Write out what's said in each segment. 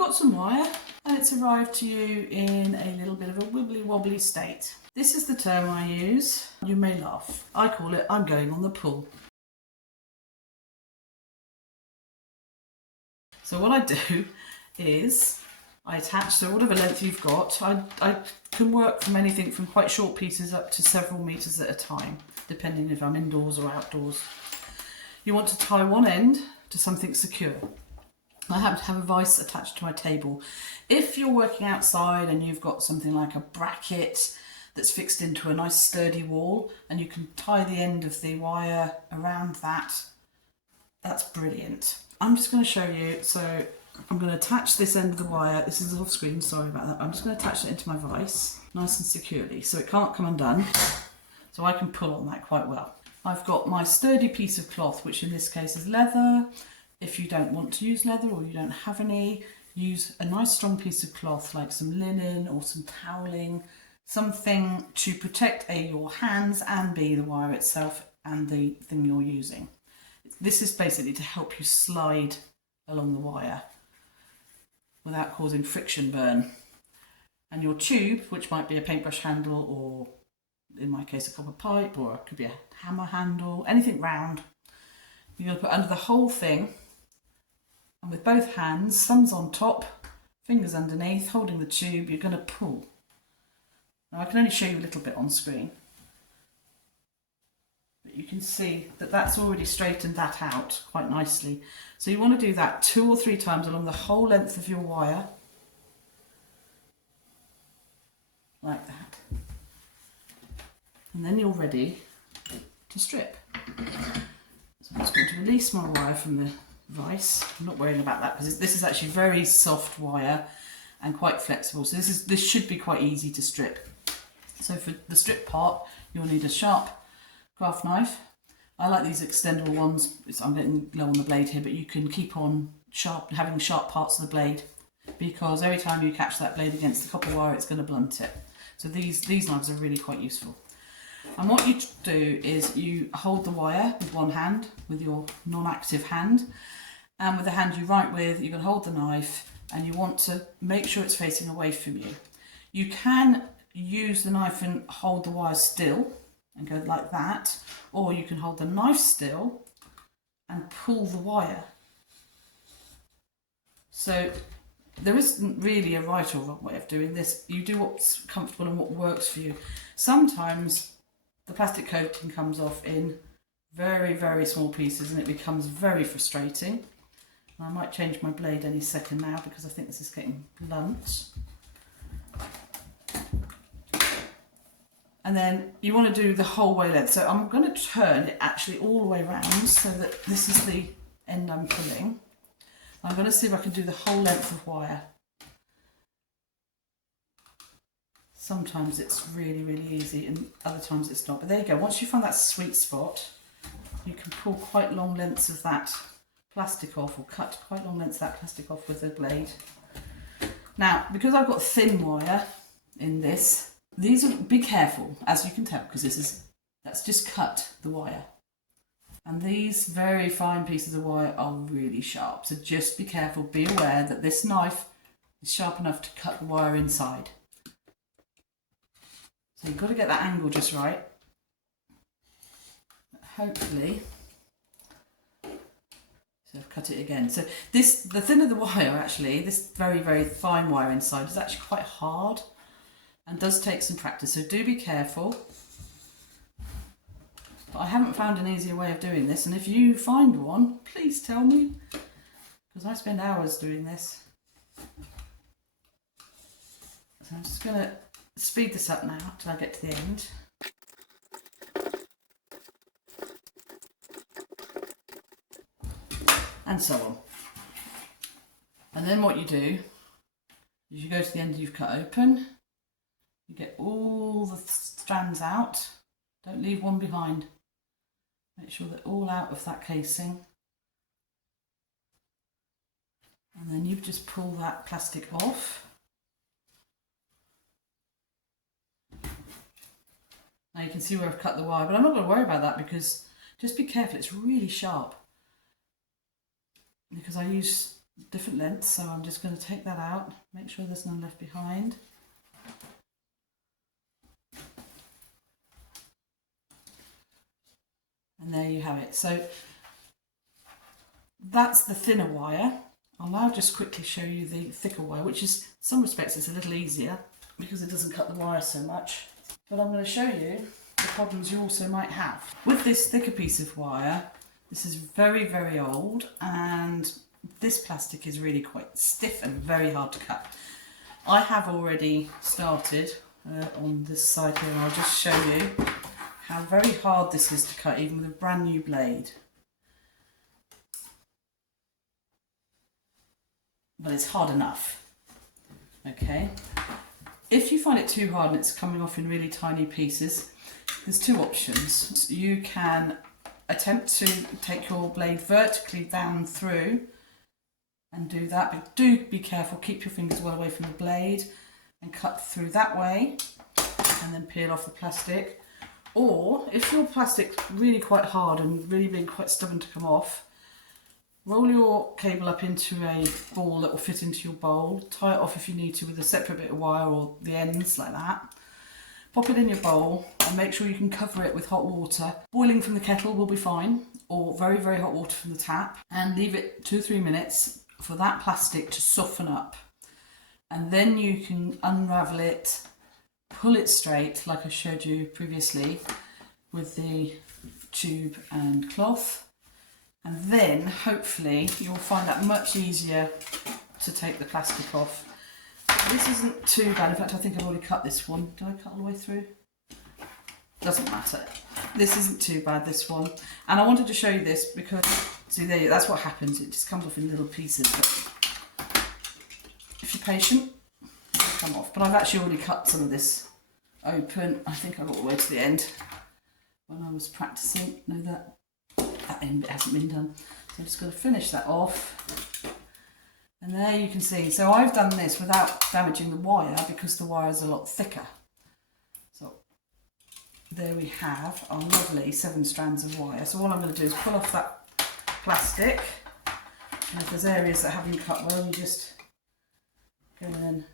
got some wire and it's arrived to you in a little bit of a wibbly wobbly state. This is the term I use. You may laugh. I call it I'm going on the pull. So what I do is I attach, so whatever length you've got, I can work from anything from quite short pieces up to several meters at a time, depending if I'm indoors or outdoors. You want to tie one end to something secure. I happen to have a vise attached to my table. If you're working outside and you've got something like a bracket that's fixed into a nice sturdy wall and you can tie the end of the wire around that, that's brilliant. I'm just going to show you, so I'm going to attach this end of the wire. This is off screen, sorry about that. I'm just going to attach it into my vise nice and securely so it can't come undone, so I can pull on that quite well. I've got my sturdy piece of cloth, which in this case is leather. If you don't want to use leather or you don't have any, use a nice strong piece of cloth like some linen or some toweling, something to protect A, your hands, and B, the wire itself and the thing you're using. This is basically to help you slide along the wire without causing friction burn. And your tube, which might be a paintbrush handle or in my case a copper pipe, or it could be a hammer handle, anything round, you're going to put under the whole thing, and with both hands, thumbs on top, fingers underneath, holding the tube, you're going to pull. Now I can only show you a little bit on screen, but you can see that that's already straightened that out quite nicely. So you want to do that 2 or 3 times along the whole length of your wire, like that. And then you're ready to strip. So I'm just going to release my wire from the vise. I'm not worrying about that because this is actually very soft wire and quite flexible. So this should be quite easy to strip. So for the strip part, you'll need a sharp craft knife. I like these extendable ones. I'm getting low on the blade here, but you can keep on having sharp parts of the blade, because every time you catch that blade against the copper wire, it's going to blunt it. So these knives are really quite useful. And what you do is you hold the wire with one hand, with your non-active hand, and with the hand you write with, you can hold the knife and you want to make sure it's facing away from you. You can use the knife and hold the wire still and go like that, or you can hold the knife still and pull the wire. So there isn't really a right or wrong way of doing this. You do what's comfortable and what works for you. Sometimes the plastic coating comes off in very, very small pieces and it becomes very frustrating. And I might change my blade any second now because I think this is getting blunt. And then you want to do the whole way length. So I'm going to turn it actually all the way around so that this is the end I'm pulling. I'm going to see if I can do the whole length of wire. Sometimes it's really, really easy and other times it's not. But there you go. Once you find that sweet spot, you can pull quite long lengths of that plastic off, or cut quite long lengths of that plastic off with the blade. Now, because I've got thin wire in this, these are, be careful, as you can tell, because that's just cut the wire. And these very fine pieces of wire are really sharp. So just be careful, be aware that this knife is sharp enough to cut the wire inside. So you've got to get that angle just right. Hopefully, so I've cut it again. So the thinner the wire actually, this very, very fine wire inside is actually quite hard and does take some practice. So do be careful. But I haven't found an easier way of doing this, and if you find one, please tell me, because I spend hours doing this. So I'm just going to speed this up now till I get to the end. And so on. And then what you do is you go to the end you've cut open, you get all the strands out, don't leave one behind. Make sure they're all out of that casing. And then you just pull that plastic off. Now you can see where I've cut the wire, but I'm not going to worry about that because just be careful, it's really sharp. Because I use different lengths, so I'm just going to take that out, make sure there's none left behind. And there you have it. So that's the thinner wire. I'll now just quickly show you the thicker wire, which is, in some respects, it's a little easier because it doesn't cut the wire so much. But I'm going to show you the problems you also might have. With this thicker piece of wire, this is very, very old, and this plastic is really quite stiff and very hard to cut. I have already started on this side here, and I'll just show you how very hard this is to cut, even with a brand new blade. But it's hard enough. Okay. If you find it too hard and it's coming off in really tiny pieces, there's two options. You can attempt to take your blade vertically down through and do that, but do be careful, keep your fingers well away from the blade and cut through that way and then peel off the plastic. Or if your plastic's really quite hard and really being quite stubborn to come off, roll your cable up into a ball that will fit into your bowl, tie it off if you need to with a separate bit of wire or the ends like that. Pop it in your bowl and make sure you can cover it with hot water. Boiling from the kettle will be fine, or very, very hot water from the tap, and leave it 2 or 3 minutes for that plastic to soften up. And then you can unravel it, pull it straight like I showed you previously with the tube and cloth. And then hopefully you'll find that much easier to take the plastic off. This isn't too bad. In fact, I think I've already cut this one. Did I cut all the way through? Doesn't matter. This isn't too bad, this one. And I wanted to show you this because, see there, that's what happens. It just comes off in little pieces. But if you're patient, it'll come off. But I've actually already cut some of this open. I think I got all the way to the end when I was practicing. No, that end bit hasn't been done. So I'm just going to finish that off. And there you can see. So I've done this without damaging the wire because the wire is a lot thicker. So there we have our lovely 7 strands of wire. So all I'm going to do is pull off that plastic. And if there's areas that haven't cut well, you just go in and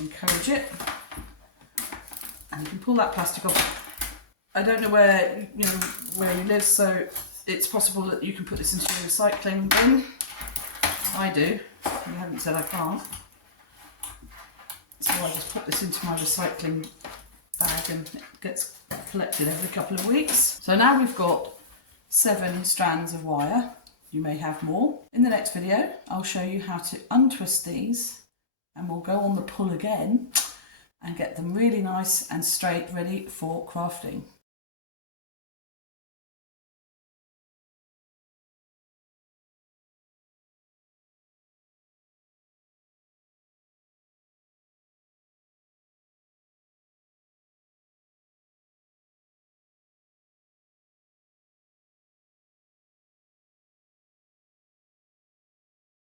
encourage it. And you can pull that plastic off. I don't know where you live, so it's possible that you can put this into your recycling bin. I do. You haven't said I can't. So I just put this into my recycling bag and it gets collected every couple of weeks. So now we've got 7 strands of wire. You may have more. In the next video, I'll show you how to untwist these, and we'll go on the pull again and get them really nice and straight, ready for crafting.